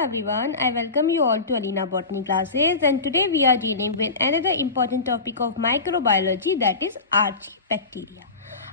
everyone, I welcome you all to Alina Botany classes, and today we are dealing with another important topic of microbiology, that is आर्चीबैक्टीरिया।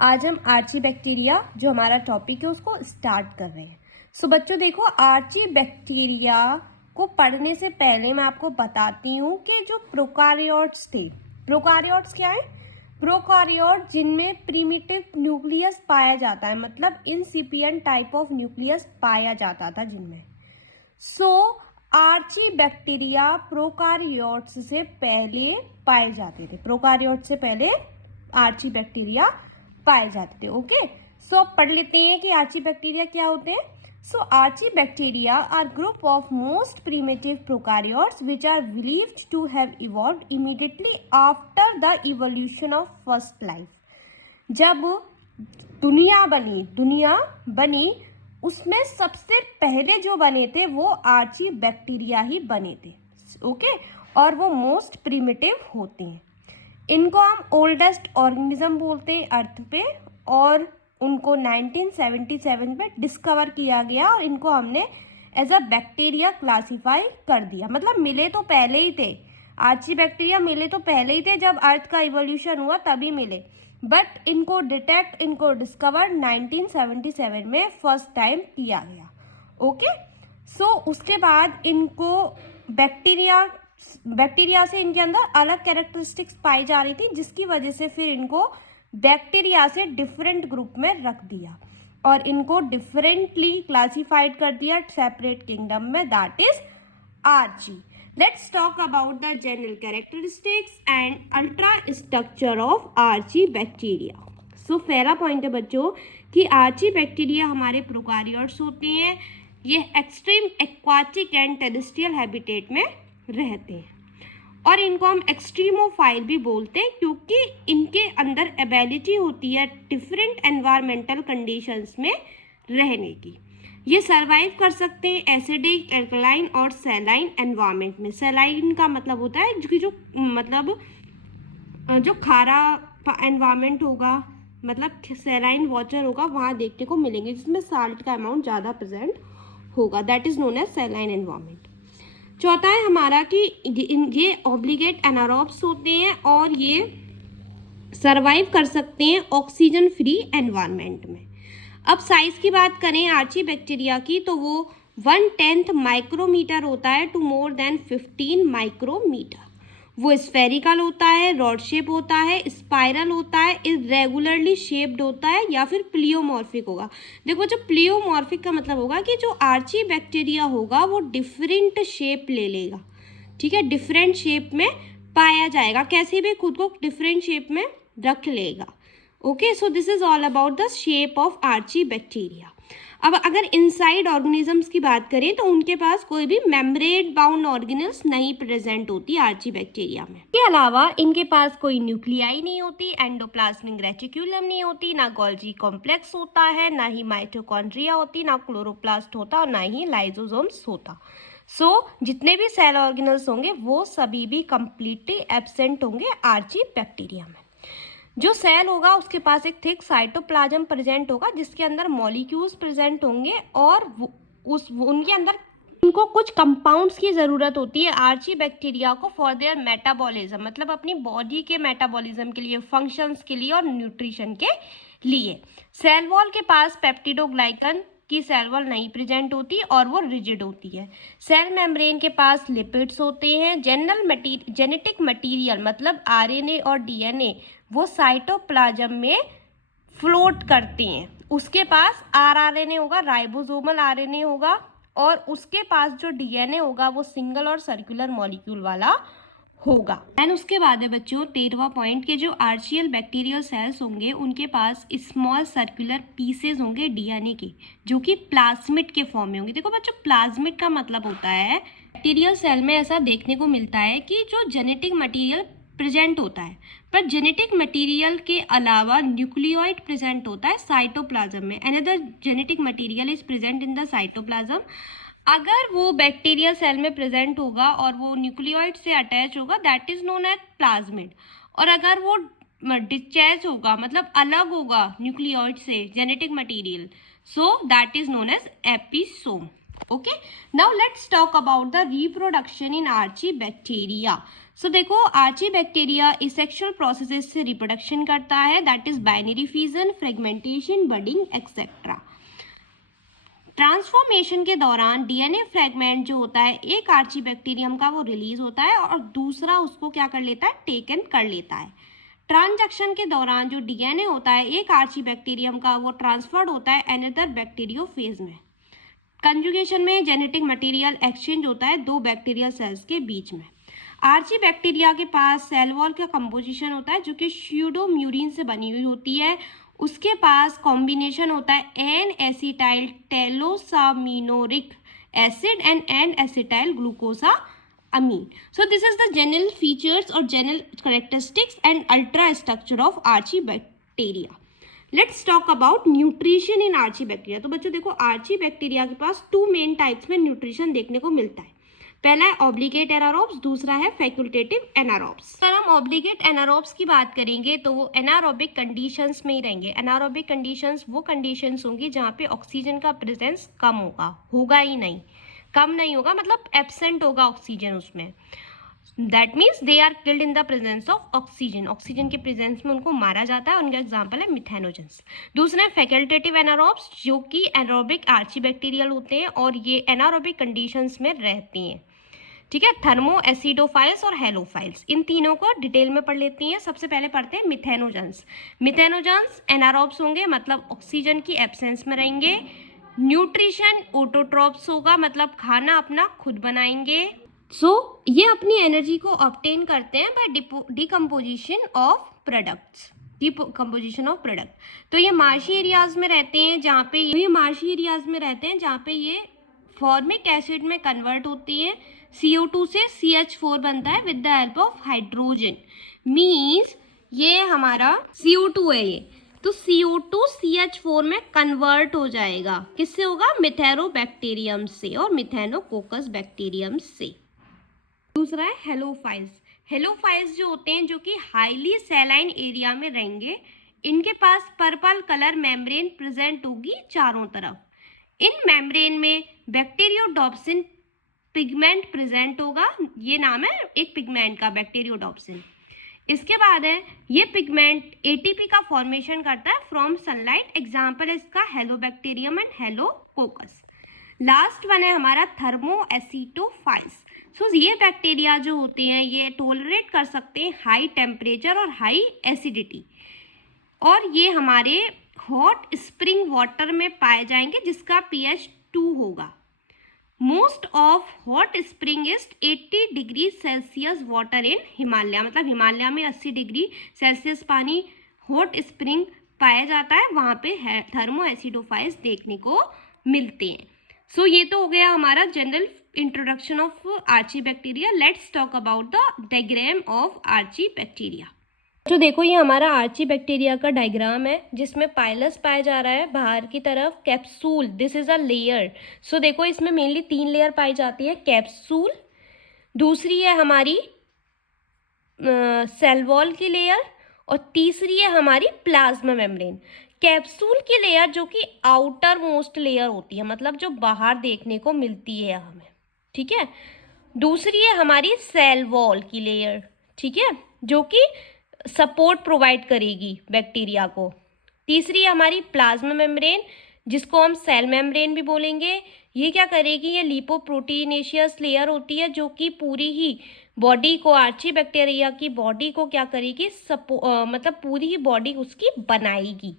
आज हम आर्चीबैक्टीरिया जो हमारा topic है उसको start कर रहे हैं। सो बच्चों देखो, आर्चीबैक्टीरिया को पढ़ने से पहले मैं आपको बताती हूँ कि जो प्रोकारियोट्स थे, प्रोकारियोट्स क्या है? प्रोकारियोट जिनमें प्रिमिटिव न्यूक्लियस पाया जाता है, मतलब इंसिपिएंट टाइप ऑफ न्यूक्लियस पाया जाता था जिनमें। सो आर्चीबैक्टीरिया प्रोकारियोट्स से पहले पाए जाते थे, प्रोकारियोट से पहले आर्चीबैक्टीरिया पाए जाते थे। ओके, सो अब पढ़ लेते हैं कि आर्चीबैक्टीरिया क्या होते हैं। So archibacteria are group of most primitive prokaryotes which are believed to have evolved immediately after the evolution of first life. जब दुनिया बनी उसमें सबसे पहले जो बने थे वो आर्चीबैक्टीरिया ही बने थे। ओके, और वो मोस्ट प्रिमिटिव होते हैं। इनको हम ओल्डेस्ट ऑर्गेनिज्म बोलते हैं अर्थ पे, और उनको 1977 में डिस्कवर किया गया और इनको हमने एज अ बैक्टीरिया क्लासिफाई कर दिया। मतलब मिले तो पहले ही थे, आर्चीबैक्टीरिया मिले तो पहले ही थे, जब अर्थ का इवोल्यूशन हुआ तभी मिले, बट इनको डिस्कवर 1977 में फर्स्ट टाइम किया गया। ओके, सो उसके बाद इनको बैक्टीरिया से इनके अंदर अलग कैरेक्टरिस्टिक्स पाई जा रही थी, जिसकी वजह से फिर इनको बैक्टीरिया से डिफरेंट ग्रुप में रख दिया और इनको डिफरेंटली क्लासिफाइड कर दिया सेपरेट किंगडम में, that is archae. Let's talk about the general characteristics and ultra structure of archae bacteria. सो पहला पॉइंट है बच्चों कि आर्ची बैक्टीरिया हमारे प्रोकारियोट्स होते हैं। ये extreme aquatic and terrestrial habitat में रहते हैं और इनको हम एक्सट्रीमोफाइल भी बोलते हैं, क्योंकि इनके अंदर एबिलिटी होती है डिफरेंट एनवायरमेंटल कंडीशंस में रहने की। ये सरवाइव कर सकते हैं एसिडिक, एल्कलाइन और सैलाइन एनवायरमेंट में। सैलाइन का मतलब होता है जो खारा एनवायरमेंट होगा, मतलब सैलाइन वाटर होगा, वहाँ देखने को मिलेंगे जिसमें साल्ट का अमाउंट ज़्यादा प्रेजेंट होगा, that is known as saline environment. चौथा है हमारा कि ये ऑब्लिगेट एनारोब्स होते हैं और ये सरवाइव कर सकते हैं ऑक्सीजन फ्री एनवायरनमेंट में। अब साइज की बात करें आर्चीबैक्टीरिया की, तो वो 1/10 माइक्रोमीटर होता है टू मोर देन 15 माइक्रोमीटर। वो स्फेरिकल होता है, रॉड शेप होता है, स्पाइरल होता है, इरेगुलरली शेप्ड होता है या फिर प्लियोमॉर्फिक होगा। देखो, जो प्लियोमॉर्फिक का मतलब होगा कि जो आर्चीबैक्टीरिया होगा वो डिफरेंट शेप ले लेगा, ठीक है, डिफरेंट शेप में पाया जाएगा, कैसे भी खुद को डिफरेंट शेप में रख लेगा। Okay, so this is all about the shape of archaebacteria. अब अगर इनसाइड ऑर्गेनिजम्स की बात करें तो उनके पास कोई भी मेम्ब्रेन बाउंड ऑर्गेनल्स नहीं प्रेजेंट होती आर्चीबैक्टीरिया में। इसके अलावा इनके पास कोई न्यूक्लियाई नहीं होती, एंडोप्लाज्मिक रेटिक्यूलम नहीं होती, ना गोल्जी कॉम्प्लेक्स होता है, ना ही माइटोकॉन्ड्रिया होती, ना क्लोरोप्लास्ट होता और ना ही लाइसोसोम्स होता। सो जितने भी सेल ऑर्गेनल्स होंगे वो सभी भी कंप्लीटली एब्सेंट होंगे आर्चीबैक्टीरिया में। जो सेल होगा उसके पास एक थिक साइटोप्लाज्म प्रेजेंट होगा जिसके अंदर मॉलिक्यूल्स प्रेजेंट होंगे और उनके अंदर इनको कुछ कंपाउंड्स की ज़रूरत होती है आर्चीबैक्टीरिया को फॉर देयर मेटाबॉलिज्म, मतलब अपनी बॉडी के मेटाबॉलिज्म के लिए, फंक्शंस के लिए और न्यूट्रिशन के लिए। सेल वॉल के पास पेप्टिडोग्लाइकन की सेल वॉल नहीं प्रेजेंट होती और वो रिजिड होती है। सेल मेम्ब्रेन के पास लिपिड्स होते हैं। जेनेटिक मटीरियल मतलब आरएनए और डीएनए वो साइटोप्लाज्म में फ्लोट करते हैं। उसके पास आरआरएनए होगा, राइबोसोमल आरएनए होगा, और उसके पास जो डीएनए होगा वो सिंगल और सर्कुलर मॉलिक्यूल वाला होगा। एंड उसके बाद है बच्चों 13वां पॉइंट के जो आर्चियल बैक्टीरियल सेल्स होंगे उनके पास स्मॉल सर्कुलर पीसेज होंगे डीएनए के, जो कि प्लाज्मिड के फॉर्म में होंगे। देखो बच्चों, प्लाज्मिड का मतलब होता है बैक्टीरियल सेल में ऐसा देखने को मिलता है कि जो जेनेटिक मटीरियल प्रेजेंट होता है, पर जेनेटिक मटेरियल के अलावा न्यूक्लियोइड प्रेजेंट होता है साइटोप्लाज्म में। Another genetic material is present in the cytoplasm. अगर वो बैक्टीरियल सेल में प्रेजेंट होगा और वो न्यूक्लियोइड से अटैच होगा, that is known as plasmid. और अगर वो डिटैच होगा, मतलब अलग होगा न्यूक्लियोइड से genetic material, so that is known as episome. Okay, now let's talk about the reproduction in archaebacteria. सो देखो, आर्चीबैक्टीरिया सेक्सुअल प्रोसेसेस से रिप्रोडक्शन करता है, that is binary fission, fragmentation, budding etcetera. Transformation के दौरान डीएनए फ्रेगमेंट जो होता है एक आर्चीबैक्टीरियम का वो रिलीज होता है और दूसरा उसको क्या कर लेता है, टेकन कर लेता है। ट्रांजैक्शन के दौरान जो डीएनए होता है एक आर्चीबैक्टीरियम का वो ट्रांसफर्ड होता है अनदर बैक्टीरियोफेज में। कंजुगेशन में जेनेटिक मटेरियल एक्सचेंज होता है दो बैक्टीरियल सेल्स के बीच में। आर्चीबैक्टीरिया के पास सेल वॉल का कंपोजिशन होता है जो कि स्यूडोम्यूरिन से बनी हुई होती है। उसके पास कॉम्बिनेशन होता है N acetyl talosaminuronic acid and N acetyl glucosamine. So this is the general features और general characteristics and ultra structure of archaebacteria. Let's talk about nutrition in archaebacteria. तो बच्चों देखो, आर्चीबैक्टीरिया के पास टू मेन टाइप्स में nutrition देखने को मिलता है। पहला है ऑब्लिगेट एनारोब्स, दूसरा है फैकल्टेटिव एनारोब्स। अगर हम ऑब्लिगेट एनारोब्स की बात करेंगे तो वो एनारोबिक कंडीशंस में ही रहेंगे। एनारोबिक कंडीशंस वो कंडीशंस होंगी जहाँ पे ऑक्सीजन का प्रेजेंस कम होगा ही नहीं, कम नहीं होगा मतलब एब्सेंट होगा ऑक्सीजन उसमें। That means they are killed in the presence of oxygen, oxygen के प्रेजेंस में उनको मारा जाता है। उनका एग्जाम्पल है मिथेनोजेंस। दूसरा है फैकल्टेटिव एनारोब्स जो कि एनारोबिक आर्चीबैक्टीरियल होते हैं और ये एनारोबिक कंडीशंस में रहती हैं। ठीक है, थर्मो एसिडोफाइल्स और हेलोफाइल्स, इन तीनों को डिटेल में पढ़ लेती हैं। सबसे पहले पढ़ते हैं मिथेनोजेंस। मिथेनोजेंस एनारोब्स होंगे मतलब ऑक्सीजन की एब्सेंस में रहेंगे। न्यूट्रिशन ऑटोट्रॉप्स होगा मतलब खाना अपना खुद बनाएंगे। ये अपनी एनर्जी को ऑब्टेन करते हैं by decomposition of products, decomposition of product. तो ये मार्शी एरियाज में रहते हैं जहाँ पे ये फॉर्मिक एसिड में कन्वर्ट होती है। CO2 से CH4 बनता है with the help of hydrogen. Means ये हमारा CO2 है ये, तो CO2 CH4 में कन्वर्ट हो जाएगा। किससे होगा? मिथेरोबैक्टीरियम से और मिथेनोकोकस बैक्टीरियम से। दूसरा है हेलोफाइल्स। हेलोफाइल्स जो होते हैं जो कि हाईली सैलाइन एरिया में रहेंगे, इनके पास पर्पल कलर मेम्ब्रेन प्रेजेंट होगी चारों तरफ। इन मेम्ब्रेन में बैक्टीरियोडॉप्सिन पिगमेंट प्रेजेंट होगा, ये नाम है एक पिगमेंट का, बैक्टीरियोडॉप्सिन। इसके बाद है ये पिगमेंट ATP का फॉर्मेशन करता है फ्रॉम सनलाइट। एग्जाम्पल है इसका हेलोबैक्टीरियम एंड हेलोकोकस। लास्ट वन है हमारा थर्मो एसिडोफाइल्स। सो ये बैक्टीरिया जो होती हैं ये टोलरेट कर सकते हैं हाई टेम्परेचर और हाई एसिडिटी, और ये हमारे हॉट स्प्रिंग वाटर में पाए जाएंगे जिसका pH 2 होगा। Most of hot spring is 80 degree Celsius water in Himalaya, मतलब हिमालय में 80 डिग्री सेल्सियस पानी हॉट स्प्रिंग पाया जाता है, वहाँ पे थर्मो एसिडोफाइल्स देखने को मिलते हैं। सो ये तो हो गया हमारा general introduction of archaebacteria. Let's talk about the diagram of archaebacteria. तो देखो ये हमारा आर्चीबैक्टीरिया का डायग्राम है जिसमें पाइलस पाया जा रहा है बाहर की तरफ, capsule, this is a layer. So देखो इसमें मेनली 3 लेयर पाई जाती है, कैप्सूल, दूसरी है हमारी सेल वॉल की लेयर और तीसरी है हमारी प्लाज्मा मेम्ब्रेन। कैप्सूल की लेयर जो कि आउटर मोस्ट लेयर होती है, मतलब जो बाहर देखने को मिलती है हमें, ठीक है। दूसरी है हमारी सेल वॉल की लेयर, ठीक है, जो कि सपोर्ट प्रोवाइड करेगी बैक्टीरिया को। तीसरी है हमारी प्लाज्मा मेम्ब्रेन जिसको हम सेल मेम्ब्रेन भी बोलेंगे। ये क्या करेगी? ये लिपोप्रोटीनेशियस लेयर होती है जो कि पूरी ही बॉडी को, आर्चीबैक्टीरिया की बॉडी को क्या करेगी? मतलब पूरी ही बॉडी उसकी बनाएगी।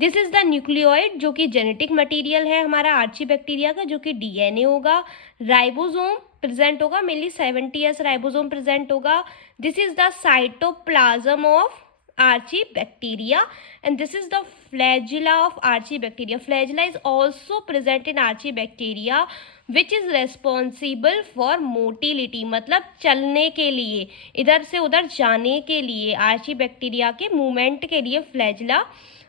दिस इज द न्यूक्लियोइड जो कि जेनेटिक मटेरियल है हमारा आर्चीबैक्टीरिया का, जो कि DNA होगा। राइबोसोम प्रेजेंट होगा, मेनली 70S राइबोसोम प्रेजेंट होगा। This is the cytoplasm of archaebacteria and this is the flagella of archibacteria. Flagella is also present in archibacteria which is responsible for motility, मतलब चलने के लिए, इधर से उधर जाने के लिए, आर्चीबैक्टीरिया के मूवमेंट के लिए फ्लैजिला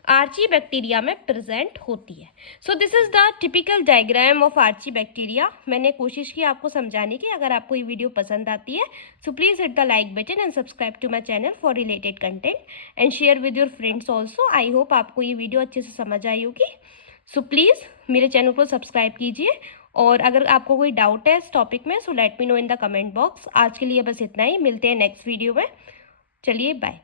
आर्चीबैक्टीरिया में प्रेजेंट होती है। So this is the typical diagram of archaebacteria. मैंने कोशिश की आपको समझाने की। अगर आपको ये वीडियो पसंद आती है so please hit the like button and subscribe to my channel for related content and share with your friends also. I hope आपको ये वीडियो अच्छे से समझ आई होगी। सो प्लीज़ मेरे चैनल को सब्सक्राइब कीजिए और अगर आपको कोई डाउट है इस टॉपिक में so let me know in the comment box. आज के लिए बस इतना ही, मिलते हैं नेक्स्ट वीडियो में। चलिए बाय।